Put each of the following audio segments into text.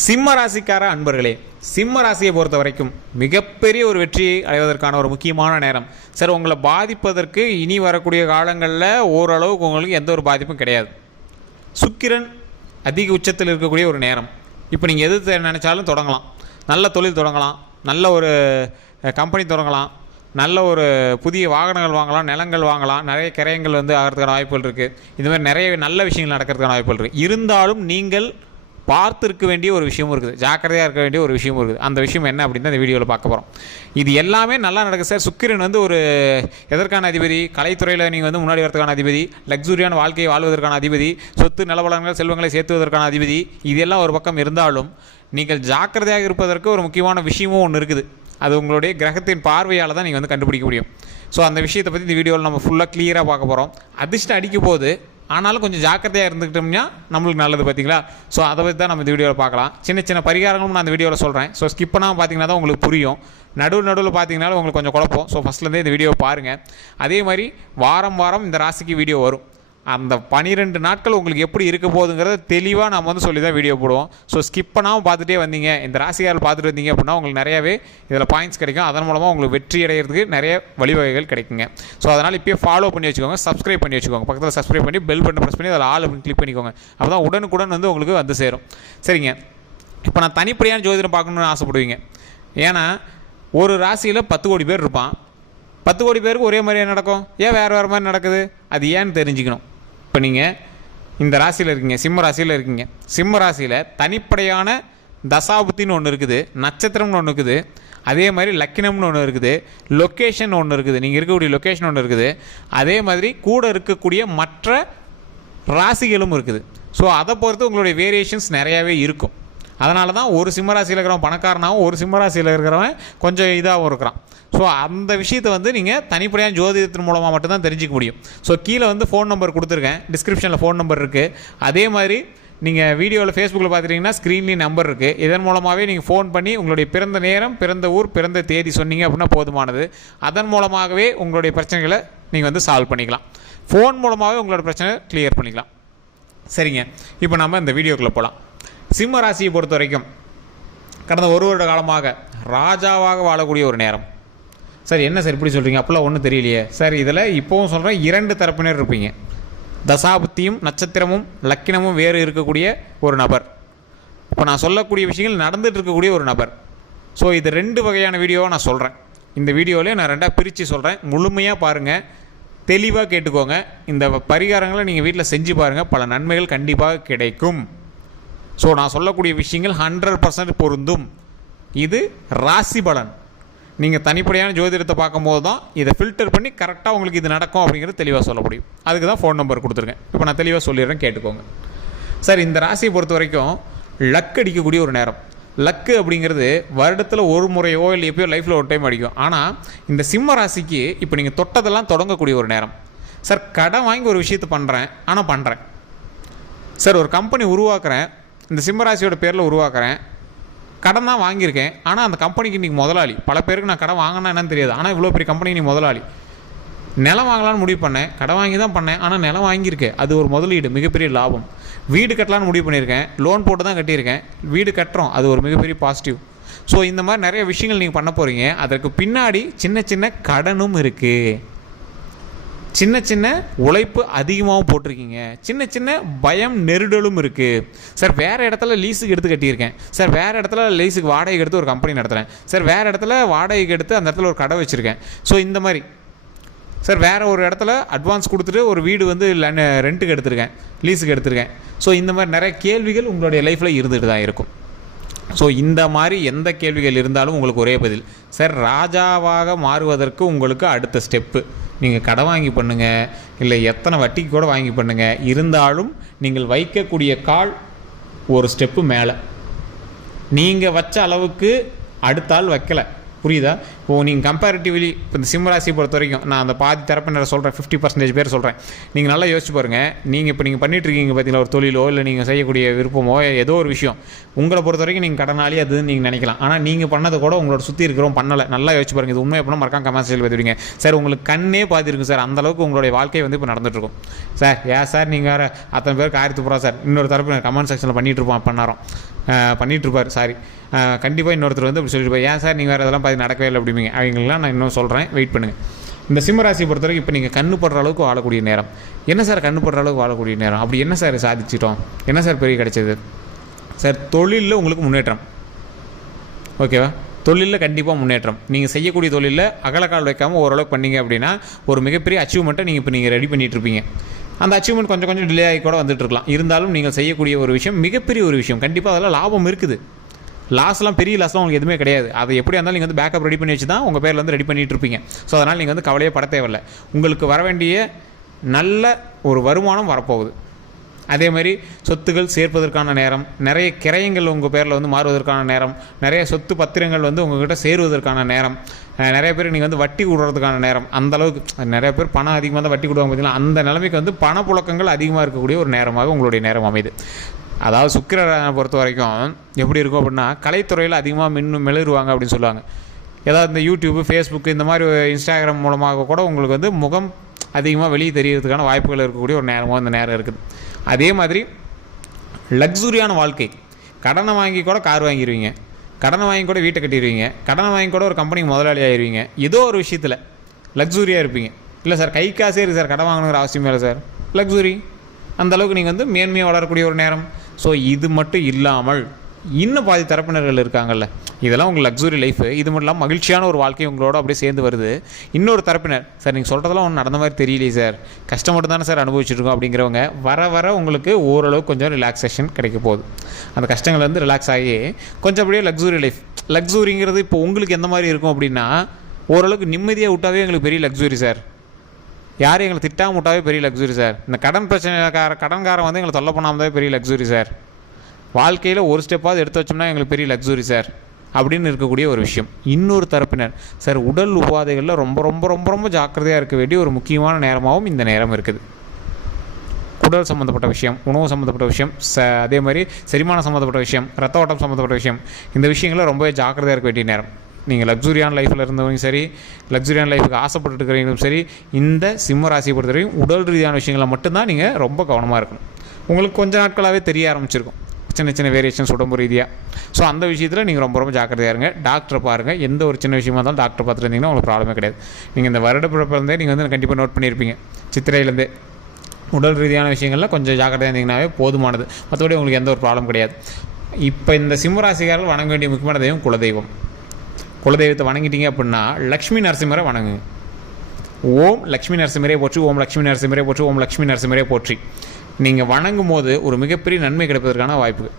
சிம்ம ராசிக்கார அன்பர்களே, சிம்ம ராசியை பொறுத்த வரைக்கும் மிகப்பெரிய ஒரு வெற்றியை அடைவதற்கான ஒரு முக்கியமான நேரம். சார், உங்களை பாதிப்பதற்கு இனி வரக்கூடிய காலங்களில் ஓரளவுக்கு உங்களுக்கு எந்த ஒரு பாதிப்பும் கிடையாது. சுக்கிரன் அதிக உச்சத்தில் இருக்கக்கூடிய ஒரு நேரம். இப்போ நீங்கள் எது நினச்சாலும் தொடங்கலாம். நல்ல தொழில் தொடங்கலாம், நல்ல ஒரு கம்பெனி தொடங்கலாம், நல்ல ஒரு புதிய வாகனங்கள் வாங்கலாம், நிலங்கள் வாங்கலாம், நிறைய கிரயங்கள் ஆகிறதுக்கான வாய்ப்புகள் இருக்குது. இந்த மாதிரி நிறைய நல்ல விஷயங்கள் நடக்கிறதுக்கான வாய்ப்புகள் இருக்குது. இருந்தாலும் நீங்கள் பார்த்து இருக்க வேண்டிய ஒரு விஷயமும் இருக்குது, ஜாக்கிரதையாக இருக்க வேண்டிய ஒரு விஷயமும் இருக்குது. அந்த விஷயம் என்ன அப்படின்னு தான் இந்த வீடியோவில் பார்க்க போகிறோம். இது எல்லாமே நல்லா நடக்குது சார். சுக்கிரன் ஒரு எதற்கான அதிபதி? கலைத்துறையில் நீங்கள் முன்னாடி வரதுக்கான அதிபதி, லக்ஸுரியான வாழ்க்கையை வாழ்வதற்கான அதிபதி, சொத்து நிலவளங்கள் செல்வங்களை சேர்த்துவதற்கான அதிபதி. இதெல்லாம் ஒரு பக்கம் இருந்தாலும் நீங்கள் ஜாக்கிரதையாக இருப்பதற்கு ஒரு முக்கியமான விஷயமும் ஒன்று இருக்குது. அது உங்களுடைய கிரகத்தின் பார்வையால் தான் நீங்கள் கண்டுபிடிக்க முடியும். ஸோ அந்த விஷயத்தை பற்றி இந்த வீடியோவில் நம்ம ஃபுல்லாக கிளியராக பார்க்க போகிறோம். அதிர்ஷ்டம் அடிக்கும் போது ஆனாலும் கொஞ்சம் ஜாக்கிரதையாக இருந்துக்கிட்டோம்னா நம்மளுக்கு நல்லது, பார்த்தீங்களா? ஸோ அதை பற்றி தான் நம்ம இந்த வீடியோவில் பார்க்கலாம். சின்ன சின்ன பரிகாரங்களும் நான் இந்த வீடியோவில் சொல்கிறேன். ஸோ ஸ்கிப் பண்ணாமல் பார்த்தீங்கன்னா தான் உங்களுக்கு புரியும். நடுவில் பார்த்தீங்கன்னாலும் உங்களுக்கு கொஞ்சம் குழப்பம். ஸோ ஃபஸ்ட்லேருந்தே இந்த வீடியோவை பாருங்கள். அதே மாதிரி வாரம் இந்த ராசிக்கு வீடியோ வரும். அந்த 12 நாட்கள் உங்களுக்கு எப்படி இருக்க போகுதுங்கிறத தெளிவாக நம்ம சொல்லி தான் வீடியோ போடுவோம். ஸோ ஸ்கிப் பண்ணாமல் பார்த்துட்டே வந்தீங்க, இந்த ராசியால் பார்த்துட்டு வந்தீங்க அப்படின்னா உங்களுக்கு நிறையாவே இதில் பாயிண்ட்ஸ் கிடைக்கும். அதன் மூலமாக உங்களுக்கு வெற்றி அடைகிறதுக்கு நிறைய வழிவகைகள் கிடைக்குங்க. ஸோ அதனால் இப்போயே ஃபாலோ பண்ணி வச்சுக்கோங்க, சப்ஸ்கிரைப் பண்ணி வச்சுக்கோங்க. பக்கத்தில் சப்ஸ்கிரைப் பண்ணி பெல் பட்டன் ப்ரெஸ் பண்ணி அதில் ஆல் அப்படின்னு கிளிக் பண்ணிக்கோங்க. அப்போ தான் உடனுக்குடன் உங்களுக்கு சேரும். சரிங்க, இப்போ நான் தனிப்படையான ஜோதிடம் பார்க்கணுன்னு ஆசைப்படுவீங்க. ஏன்னா ஒரு ராசியில் 10 கோடி பேர் இருப்பான். 10 கோடி பேருக்கு ஒரே மாதிரியே நடக்கும். ஏன் வேறு மாதிரி நடக்குது? அது ஏன்னு தெரிஞ்சுக்கணும். இப்போ நீங்கள் இந்த ராசியில் இருக்கீங்க, சிம்ம ராசியில் இருக்கீங்க. சிம்ம ராசியில் தனிப்படையான தசாபுத்தின்னு ஒன்று இருக்குது, நட்சத்திரம்னு ஒன்று இருக்குது, அதே மாதிரி லக்கினம்னு ஒன்று இருக்குது, லொக்கேஷன் ஒன்று இருக்குது, நீங்கள் இருக்கக்கூடிய லொக்கேஷன் ஒன்று இருக்குது, அதே மாதிரி கூட இருக்கக்கூடிய மற்ற ராசிகளும் இருக்குது. ஸோ அதை பொறுத்து உங்களுடைய வேரியேஷன்ஸ் நிறையாவே இருக்கும். அதனால தான் ஒரு சிம்ம ராசியில் இருக்கிறவன் பணக்காரனாகவும் ஒரு சிம்ம ராசியில் இருக்கிறவன் கொஞ்சம் இதாகவும் இருக்கிறான். ஸோ அந்த விஷயத்தை நீங்கள் தனிப்படையான ஜோதிடத்தின் மூலமாக மட்டும்தான் தெரிஞ்சிக்க முடியும். ஸோ கீழே ஃபோன் நம்பர் கொடுத்துருக்கேன், டிஸ்கிரிப்ஷனில் ஃபோன் நம்பர் இருக்குது. அதே மாதிரி நீங்கள் வீடியோவில் ஃபேஸ்புக்கில் பார்த்துட்டிங்கன்னா ஸ்க்ரீன்லேயும் நம்பர் இருக்குது. இதன் மூலமாகவே நீங்கள் ஃபோன் பண்ணி உங்களுடைய பிறந்த நேரம், பிறந்த ஊர், பிறந்த தேதி சொன்னீங்க அப்படின்னா போதுமானது. அதன் மூலமாகவே உங்களுடைய பிரச்சனைகளை நீங்கள் சால்வ் பண்ணிக்கலாம். ஃபோன் மூலமாகவே உங்களோட பிரச்சனை கிளியர் பண்ணிக்கலாம். சரிங்க, இப்போ நம்ம இந்த வீடியோக்குள்ளே போகலாம். சிம்ம ராசியை பொறுத்த வரைக்கும் கடந்த ஒரு வருட காலமாக ராஜாவாக வாழக்கூடிய ஒரு நேரம். சார், என்ன சார் இப்படி சொல்கிறீங்க? அப்போல்லாம் ஒன்றும் தெரியலையே சார். இதில் இப்போவும் சொல்கிறேன், 2 தரப்பினர் இருப்பீங்க. தசாபுத்தியும் நட்சத்திரமும் லக்கினமும் வேறு இருக்கக்கூடிய ஒரு நபர். இப்போ நான் சொல்லக்கூடிய விஷயங்கள் நடந்துகிட்டு இருக்கக்கூடிய ஒரு நபர். ஸோ இது 2 வகையான வீடியோவை நான் சொல்கிறேன். இந்த வீடியோவிலே நான் 2ஆக பிரித்து சொல்கிறேன். முழுமையாக பாருங்கள், தெளிவாக கேட்டுக்கோங்க. இந்த பரிகாரங்களை நீங்கள் வீட்டில் செஞ்சு பாருங்கள், பல நன்மைகள் கண்டிப்பாக கிடைக்கும். ஸோ நான் சொல்லக்கூடிய விஷயங்கள் 100% பொருந்தும். இது ராசி பலன். நீங்கள் தனிப்படையான ஜோதிடத்தை பார்க்கும்போது தான் இதை ஃபில்டர் பண்ணி கரெக்டாக உங்களுக்கு இது நடக்கும் அப்படிங்கிறது தெளிவாக சொல்ல முடியும். அதுக்கு தான் ஃபோன் நம்பர் கொடுத்துருக்கேன். இப்போ நான் தெளிவாக சொல்லிடுறேன், கேட்டுக்கோங்க. சார், இந்த ராசியை பொறுத்த வரைக்கும் லக் அடிக்கக்கூடிய ஒரு நேரம். லக்கு அப்படிங்கிறது வருடத்தில் ஒரு முறையோ இல்லை எப்பயோ லைஃப்பில் ஒரு டைம் அடிக்கும். ஆனால் இந்த சிம்ம ராசிக்கு இப்போ நீங்கள் தொட்டதெல்லாம் தொடங்கக்கூடிய ஒரு நேரம். சார், கடன் வாங்கி ஒரு விஷயத்தை பண்ணுறேன், ஆனால் பண்ணுறேன். சார், ஒரு கம்பெனி உருவாக்குறேன், இந்த சிம்ம ராசியோட பேரில் உருவாக்குறேன், கடன் தான் வாங்கியிருக்கேன், ஆனால் அந்த கம்பெனிக்கு இன்றைக்கி முதலாளி. பல பேருக்கு நான் கடன் வாங்கினா என்னன்னு தெரியாது, ஆனால் இவ்வளோ பெரிய கம்பெனி நீ முதலாளி. நிலம் வாங்கலான்னு முடிவு பண்ணேன், கடன் வாங்கி தான் பண்ணேன், ஆனால் நிலம் வாங்கியிருக்கேன், அது ஒரு முதலீடு, மிகப்பெரிய லாபம். வீடு கட்டலான்னு முடிவு பண்ணியிருக்கேன், லோன் போட்டு தான் கட்டியிருக்கேன், வீடு கட்டுறோம், அது ஒரு மிகப்பெரிய பாசிட்டிவ். ஸோ இந்த மாதிரி நிறைய விஷயங்கள் நீங்கள் பண்ண போகிறீங்க. அதற்கு பின்னாடி சின்ன கடனும் இருக்குது, சின்ன உழைப்பு அதிகமாகவும் போட்டிருக்கீங்க, சின்ன பயம் நெருடலும் இருக்குது. சார், வேறு இடத்துல லீஸுக்கு எடுத்து கட்டியிருக்கேன், சார் வேறு இடத்துல லீஸுக்கு வாடகைக்கு எடுத்து ஒரு கம்பெனி நடத்துகிறேன், சார் வேறு இடத்துல வாடகைக்கு எடுத்து அந்த இடத்துல ஒரு கடை வச்சுருக்கேன். ஸோ இந்த மாதிரி சார் வேறு ஒரு இடத்துல அட்வான்ஸ் கொடுத்துட்டு ஒரு வீடு ரெண்ட்டுக்கு எடுத்திருக்கேன், லீஸுக்கு எடுத்திருக்கேன். ஸோ இந்த மாதிரி நிறைய கேள்விகள் உங்களுடைய லைஃப்பில் இருந்துகிட்டு தான் இருக்கும். ஸோ இந்த மாதிரி எந்த கேள்விகள் இருந்தாலும் உங்களுக்கு ஒரே பதில். சார், ராஜாவாக மாறுவதற்கு உங்களுக்கு அடுத்த ஸ்டெப்பு, நீங்கள் கடன் வாங்கி பண்ணுங்கள், இல்லை எத்தனை வட்டிக்கு கூட வாங்கி பண்ணுங்கள். இருந்தாலும் நீங்கள் வைக்கக்கூடிய கால் ஒரு ஸ்டெப்பு மேலே. நீங்கள் வச்ச அளவுக்கு அடுத்த ஆள் வைக்கலை, புரியுதா? நீங்கள் கம்பேரிட்டிவ்லி இப்போ இந்த சிம்ம ராசியை பொறுத்த வரைக்கும் நான் அந்த பாதி தரப்பினரை சொல்கிறேன், 50% பேர் சொல்கிறேன். நீங்கள் நல்லா யோசிச்சு பாருங்கள். நீங்கள் இப்போ நீங்கள் பண்ணிகிட்ருக்கீங்க பார்த்தீங்களா, ஒரு தொழிலோ இல்லை நீங்கள் செய்யக்கூடிய விருப்பமோ ஏதோ ஒரு விஷயம், உங்களை பொறுத்த வரைக்கும் நீங்கள் கடனாளி அதுன்னு நீங்கள் நினைக்கலாம். ஆனால் நீங்கள் பண்ணதை கூட உங்களோட சுற்றி இருக்கிறோம் பண்ணலை. நல்லா யோசிச்சு பாருங்கள். இது உண்மை எப்படின்னா மறக்காம கமெண்ட் செக்ஷனில் பதிவிடுங்க சார். உங்களுக்கு கண்ணே பார்த்துருக்கு சார், அந்தளவுக்கு உங்களுடைய வாழ்க்கை வந்து இப்போ நடந்துகிட்ருக்கும் சார். ஏன் சார் நீங்கள் வேறு அத்தனை பேருக்கு ஆயிரத்து போகிறா சார், இன்னொரு தரப்பு கமெண்ட் செக்ஷனில் பண்ணிகிட்ருப்பான் பண்ணாரோம் பண்ணிகிட்ருப்பார் சாரி. கண்டிப்பாக இன்னொருத்தர் வந்து அப்படி சொல்லிட்டு ஏன் சார் நீங்கள் வேறு இதெல்லாம் பார்த்து நடக்கவே இல்லை அப்படிங்க. அவங்களாம் நான் இன்னும் சொல்கிறேன், வெயிட் பண்ணுங்கள். இந்த சிம்மராசியை பொறுத்த வரைக்கும் இப்போ நீங்கள் கண்ணு படுற அளவுக்கு வாழக்கூடிய நேரம். என்ன சார் கண்ணு படுற அளவுக்கு வாழக்கூடிய நேரம்? அப்படி என்ன சார் சாதிச்சிட்டோம், என்ன சார் பெரிய கிடைச்சது சார்? தொழிலில் உங்களுக்கு முன்னேற்றம், ஓகேவா? தொழிலில் கண்டிப்பாக முன்னேற்றம். நீங்கள் செய்யக்கூடிய தொழிலில் அகலக்கால் வைக்காமல் ஓரளவுக்கு பண்ணிங்க அப்படின்னா ஒரு மிகப்பெரிய அச்சீவ்மெண்ட்டை நீங்கள் ரெடி பண்ணிகிட்ருப்பீங்க. அந்த அச்சீவ்மெண்ட் கொஞ்சம் கொஞ்சம் டிலே ஆகி கூட வந்துட்டு இருக்கலாம். இருந்தாலும் நீங்கள் செய்யக்கூடிய ஒரு விஷயம் மிகப்பெரிய ஒரு விஷயம். கண்டிப்பாக அதெல்லாம் லாபம் இருக்குது. லாஸ்லாம் பெரிய லாஸ்லாம் உங்களுக்கு எதுவுமே கிடையாது. அது எப்படியா இருந்தாலும் நீங்கள் வந்து பேக்கப் ரெடி பண்ணி வச்சு தான் உங்கள் பேரில் வந்து ரெடி பண்ணிகிட்டு இருப்பீங்க. ஸோ அதனால் நீங்கள் வந்து கவலையே பட தேவையில்லை. உங்களுக்கு வர வேண்டிய நல்ல ஒரு வருமானம் வரப்போகுது. அதேமாதிரி சொத்துக்கள் சேர்ப்பதற்கான நேரம், நிறைய கிரயங்கள் உங்கள் பேரில் வந்து மாறுவதற்கான நேரம், நிறைய சொத்து பத்திரங்கள் வந்து உங்கள்கிட்ட சேருவதற்கான நேரம், நிறைய பேர் நீங்கள் வந்து வட்டி விடுறதுக்கான நேரம். அந்தளவுக்கு நிறைய பேர் பணம் அதிகமாக தான் வட்டி கொடுவாங்க பார்த்தீங்கன்னா, அந்த நிலைமைக்கு வந்து பணப்புழக்கங்கள் அதிகமாக இருக்கக்கூடிய ஒரு நேரமாக உங்களுடைய நேரம் அமைது. அதாவது சுக்கிரனை பொறுத்த வரைக்கும் எப்படி இருக்கும் அப்படின்னா, கலைத்துறையில் அதிகமாக மெழுகுவாங்க அப்படின்னு சொல்லுவாங்க. ஏதாவது இந்த யூடியூப்பு, ஃபேஸ்புக்கு, இந்த மாதிரி இன்ஸ்டாகிராம் மூலமாக கூட உங்களுக்கு வந்து முகம் அதிகமாக வெளியே தெரியறதுக்கான வாய்ப்புகள் இருக்கக்கூடிய ஒரு நேரமாக இந்த நேரம் இருக்குது. அதே மாதிரி லக்ஸுரியான வாழ்க்கை, கடனை வாங்கி கூட கார் வாங்கிடுவீங்க, கடனை வாங்கி கூட வீட்டை கட்டிடுவீங்க, கடனை வாங்கி கூட ஒரு கம்பெனிக்கு முதலாளி ஆகிடுவீங்க. ஏதோ ஒரு விஷயத்தில் லக்ஸுரியாக இருப்பீங்க. இல்லை சார் கை காசே இருக்குது சார், கடன் வாங்கணுங்கிற அவசியமே இல்லை சார், லக்ஸுரி அந்தளவுக்கு நீங்கள் வந்து மேன்மையாக வளரக்கூடிய ஒரு நேரம். ஸோ இது மட்டும் இல்லாமல் இன்னும் பாதி தரப்பினர்கள் இருக்காங்கல்ல, இதெல்லாம் உங்கள் லக்ஸுரி லைஃபு. இது மட்டும் இல்லாமல் மகிழ்ச்சியான ஒரு வாழ்க்கை உங்களோட அப்படியே சேர்ந்து வருது. இன்னொரு தரப்பினர், சார் நீங்கள் சொல்கிறதெல்லாம் ஒன்றும் நடந்த மாதிரி தெரியலையே சார், கஷ்டம் மட்டும் தானே சார் அனுபவிச்சுருக்கோம் அப்படிங்கிறவங்க வர உங்களுக்கு ஓரளவுக்கு கொஞ்சம் ரிலாக்ஸேஷன் கிடைக்க போகுது. அந்த கஷ்டங்கள் வந்து ரிலாக்ஸ் ஆகி கொஞ்சம் அப்படியே லக்ஸுரி லைஃப். லக்ஸுரிங்கிறது இப்போ உங்களுக்கு எந்த மாதிரி இருக்கும் அப்படின்னா, ஓரளவுக்கு நிம்மதியாக விட்டாவே எங்களுக்கு பெரிய லக்ஸுரி சார், யாரும் எங்களை திட்டாமல் விட்டாவே பெரிய லக்ஸுரி சார், இந்த கடன் கடன்காரன் வந்து எங்களை தொல்லை பண்ணாமல் தான் பெரிய லக்ஸுரி சார், வாழ்க்கையில் ஒரு ஸ்டெப்பாவது எடுத்து வச்சோம்னா எங்களுக்கு பெரிய லக்ஸுரி சார் அப்படின்னு இருக்கக்கூடிய ஒரு விஷயம். இன்னொரு தரப்பினர், சார் உடல் உபாதைகளில் ரொம்ப ரொம்ப ரொம்ப ரொம்ப ஜாக்கிரதையாக இருக்க வேண்டிய ஒரு முக்கியமான நேரமாகவும் இந்த நேரம் இருக்குது. உடல் சம்மந்தப்பட்ட விஷயம், உணவு சம்மந்தப்பட்ட விஷயம், அதே மாதிரி செரிமானம் சம்மந்தப்பட்ட விஷயம், ரத்த ஓட்டம் சம்மந்தப்பட்ட விஷயம், இந்த விஷயங்களில் ரொம்பவே ஜாக்கிரதையாக இருக்க வேண்டிய நேரம். நீங்கள் லக்ஸுரியான லைஃப்பில் இருந்தவங்களும் சரி, லக்ஸுரியான லைஃபுக்கு ஆசைப்பட்டு இருக்கிறவங்களும் சரி, இந்த சிம்ம ராசியை பொறுத்தவரைக்கும் உடல் ரீதியான விஷயங்களில் மட்டும்தான் நீங்கள் ரொம்ப கவனமாக இருக்கணும். உங்களுக்கு கொஞ்ச நாட்களாகவே தெரிய ஆரம்பிச்சிருக்கும் சின்ன சின்ன வேரியேஷன்ஸ் உடம்பு ரீதியாக. ஸோ அந்த விஷயத்தில் நீங்கள் ரொம்ப ரொம்ப ஜாக்கிரதையாக இருங்க. டாக்டரை பாருங்கள். எந்த ஒரு சின்ன விஷயமா இருந்தாலும் டாக்டரை பார்த்துட்டு இருந்தீங்கன்னா உங்களுக்கு ப்ராப்ளமே கிடையாது. நீங்கள் இந்த வருட பிறப்பிலேருந்தே நீங்கள் வந்து கண்டிப்பாக நோட் பண்ணியிருப்பீங்க, சித்திரையிலேருந்தே உடல் ரீதியான விஷயங்களில் கொஞ்சம் ஜாக்கிரதையாக இருந்தீங்கன்னாவே போதுமானது. மற்றபடி உங்களுக்கு எந்த ஒரு ப்ராப்ளம் கிடையாது. இப்போ இந்த சிம்மராசிக்காரர்கள் வணங்க வேண்டிய முக்கியமான தெய்வம் குலதெய்வம். குலதெய்வத்தை வணங்கிட்டீங்க அப்படின்னா லக்ஷ்மி நரசிம்மரை வணங்குங்க. ஓம் லக்ஷ்மி நரசிம்மரே போற்றி, ஓம் லக்ஷ்மி நரசிம்மரே போற்றி, ஓம் லக்ஷ்மி நரசிம்மரே போற்றி. நீங்கள் வணங்கும் போது ஒரு மிகப்பெரிய நன்மை கிடைப்பதற்கான வாய்ப்புகள்.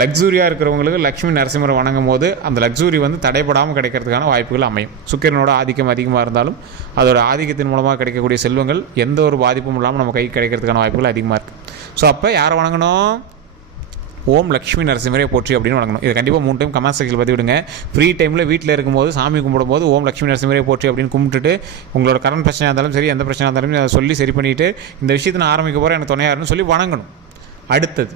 லக்ஸுரியாக இருக்கிறவங்களுக்கு லக்ஷ்மி நரசிம்மரை வணங்கும் போது அந்த லக்ஸுரி வந்து தடைப்படாமல் கிடைக்கிறதுக்கான வாய்ப்புகள் அமையும். சுக்கிரனோட ஆதிக்கம் அதிகமாக இருந்தாலும் அதோட ஆதிக்கத்தின் மூலமாக கிடைக்கக்கூடிய செல்வங்கள் எந்த ஒரு பாதிப்பும் இல்லாமல் நம்ம கைக்கு கிடைக்கிறதுக்கான வாய்ப்புகள் அதிகமாக இருக்குது. ஸோ அப்போ யாரை வணங்கணும்? ஓம் லக்ஷ்மி நரசிம்மரே போற்றி அப்படின்னு வணங்கணும். இதை கண்டிப்பாக 3 டைம் கமெண்ட் செக்ஷனில் பற்றி விடுங்க. ஃப்ரீ டைமில் வீட்டில் இருக்கும்போது சாமி கும்பிடும்போது ஓம் லக்ஷ்மி நரசிம்மரே போற்றி அப்படின்னு கும்பிட்டுட்டு உங்களோட கரண்ட் பிரச்சனையாக இருந்தாலும் சரி, எந்த பிரச்சனையாக இருந்தாலும் அதை சொல்லி சரி பண்ணிவிட்டு இந்த விஷயத்தை நான் ஆரம்பிக்க போகிறேன், எனக்கு துணையாருன்னு சொல்லி வணங்கணும். அடுத்தது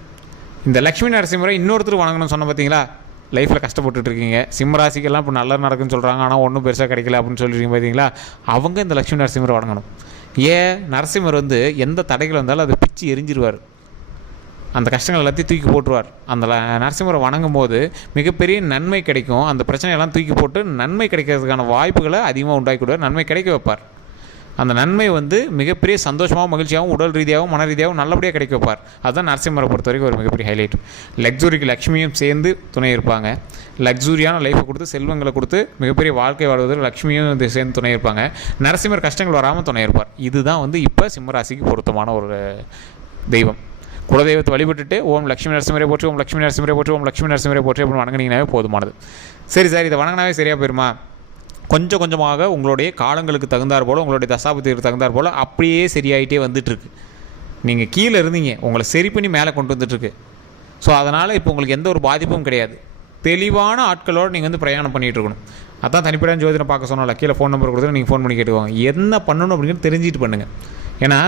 இந்த லக்ஷ்மி நரசிம்மரை இன்னொருத்தர் வணங்கணும்னு சொன்ன பார்த்தீங்களா, லைஃப்பில் கஷ்டப்பட்டுட்டு இருக்கீங்க, சிம்மராசிக்கெல்லாம் இப்போ நல்லா நடக்குன்னு சொல்கிறாங்க, ஆனால் ஒன்றும் பெருசாக கிடைக்கல அப்படின்னு சொல்லியிருக்கீங்க பார்த்தீங்களா, அவங்க இந்த லக்ஷ்மி நரசிம்மரை வணங்கணும். ஏன்? நரசிம்மர் வந்து எந்த தடைகள் வந்தாலும் அதை பிச்சு எரிஞ்சிருவார், அந்த கஷ்டங்கள் எல்லாத்தையும் தூக்கி போட்டுருவார். அந்த நரசிம்மரை வணங்கும் போது மிகப்பெரிய நன்மை கிடைக்கும். அந்த பிரச்சனையெல்லாம் தூக்கி போட்டு நன்மை கிடைக்கிறதுக்கான வாய்ப்புகளை அதிகமாக உண்டாக்கி கொடுவார், நன்மை கிடைக்க வைப்பார். அந்த நன்மை வந்து மிகப்பெரிய சந்தோஷமாகவும் மகிழ்ச்சியாகவும் உடல் ரீதியாகவும் மன ரீதியாகவும் நல்லபடியாக கிடைக்க வைப்பார். அதுதான் நரசிம்மரை பொறுத்த வரைக்கும் ஒரு மிகப்பெரிய ஹைலைட். லக்ஸுரிக்கு லக்ஷ்மியும் சேர்ந்து துணை இருப்பாங்க. லக்ஸுரியான லைஃப்பை கொடுத்து செல்வங்களை கொடுத்து மிகப்பெரிய வாழ்க்கை வாழ்வதற்கு லக்ஷ்மியும் சேர்ந்து துணை இருப்பாங்க. நரசிம்மர் கஷ்டங்கள் வராமல் துணை இருப்பார். இதுதான் வந்து இப்போ சிம்மராசிக்கு பொருத்தமான ஒரு தெய்வம். குலதெய்வத்தை வழிபட்டுட்டு ஓம் லக்ஷ்மி நரசிம்மரே போற்றி, ஓம் லக்ஷ்மி நரசிம்மரே போற்றி, ஓம் லக்ஷ்மி நரசிம்மரே போற்றி அப்படின்னு வணங்கினீங்கன்னாவே போதுமானது. சரி சார், இதை வணங்கினாவே சரியாக போயிருமா? கொஞ்சம் கொஞ்சமாக உங்களுடைய காலங்களுக்கு தகுந்தார் போல், உங்களுடைய தசாபுத்திற்கு தகுந்தார் போல் அப்படியே சரியாயிட்டே வந்துட்டுருக்கு. நீங்கள் கீழே இருந்தீங்க, உங்களை சரி பண்ணி மேலே கொண்டு வந்துட்டுருக்கு. ஸோ அதனால் இப்போ உங்களுக்கு எந்த ஒரு பாதிப்பும் கிடையாது. தெளிவான ஆட்களோடு நீங்கள் வந்து பிரயாணம் பண்ணிகிட்டு இருக்கணும். அதான் தனிப்படையான ஜோதிடம் பார்க்க சொன்னால கீழே ஃபோன் நம்பர் கொடுத்து நீங்கள் ஃபோன் பண்ணி கேட்டுவாங்க. என்ன பண்ணணும் அப்படிங்கிறது தெரிஞ்சுட்டு பண்ணுங்கள். ஏன்னா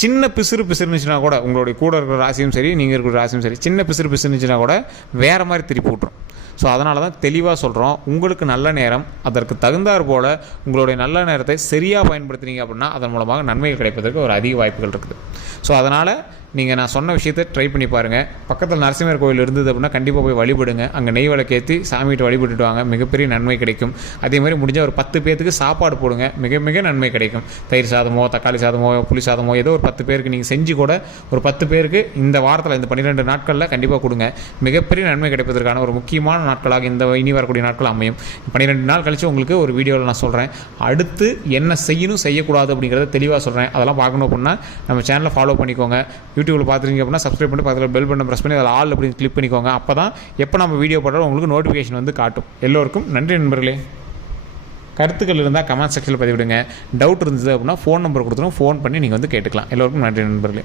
சின்ன பிசுறுச்சுன்னா கூட உங்களுடைய கூட இருக்கிற ராசியும் சரி, நீங்கள் இருக்கிற ராசியும் சரி, சின்ன பிசுறுச்சுன்னா கூட வேறு மாதிரி திருப்பி விட்ரும். ஸோ அதனால தான் தெளிவாக சொல்கிறோம், உங்களுக்கு நல்ல நேரம், அதற்கு தகுந்தாற் போல் உங்களுடைய நல்ல நேரத்தை சரியாக பயன்படுத்தினீங்க அப்படின்னா அதன் மூலமாக நன்மைகள் கிடைப்பதற்கு ஒரு அதிக வாய்ப்புகள் இருக்குது. ஸோ அதனால் நீங்கள் நான் சொன்ன விஷயத்தை ட்ரை பண்ணி பாருங்கள். பக்கத்தில் நரசிம்மர் கோயில் இருந்தது அப்படின்னா கண்டிப்பாக போய் வழிபடுங்க. அங்கே நெய் விளக்கேற்றி சாமிகிட்ட வழிபட்டுட்டு வாங்க, மிகப்பெரிய நன்மை கிடைக்கும். அதே மாதிரி முடிஞ்ச ஒரு 10 பேருக்கு சாப்பாடு போடுங்க, மிக மிக நன்மை கிடைக்கும். தயிர் சாதமோ, தக்காளி சாதமோ, புளி சாதமோ ஏதோ ஒரு 10 பேருக்கு நீங்கள் செஞ்சு கூட ஒரு 10 பேருக்கு இந்த வாரத்தில் இந்த 12 நாட்களில் கண்டிப்பாக கொடுங்க. மிகப்பெரிய நன்மை கிடைப்பதற்கான ஒரு முக்கியமான நாட்களாக இந்த இனி வரக்கூடிய நாட்கள் அமையும். 12 நாள் கழித்து உங்களுக்கு ஒரு வீடியோவில் நான் சொல்கிறேன், அடுத்து என்ன செய்யணும் செய்யக்கூடாது அப்படிங்கிறத தெளிவாக சொல்கிறேன். அதெல்லாம் பார்க்கணும் அப்படின்னா நம்ம சேனலை ஃபாலோ பண்ணிக்கோங்க. யூடியூப்பில் பார்த்துருங்க அப்படின்னா சப்ஸ்கிரைப் பண்ணி பக்கத்தில் பெல் பட்டன் ப்ரெஸ் பண்ணி அதில் ஆல் அப்படின்னு கிளிக் பண்ணிக்கோங்க. அப்போ தான் எப்போ நம்ம வீடியோ போட்டாலும் உங்களுக்கு நோட்டிஃபிகேஷன் வந்து காட்டும். எல்லோருக்கும் நன்றி நண்பர்களே. கருத்துக்கள் இருந்தால் கமெண்ட் செக்ஷனில் பதிவிடுங்க. டவுட் இருந்தது அப்படின்னா ஃபோன் நம்பர் கொடுத்துரும், ஃபோன் பண்ணி நீங்கள் வந்து கேட்டுக்கலாம். எல்லோருக்கும் நன்றி நண்பர்களே.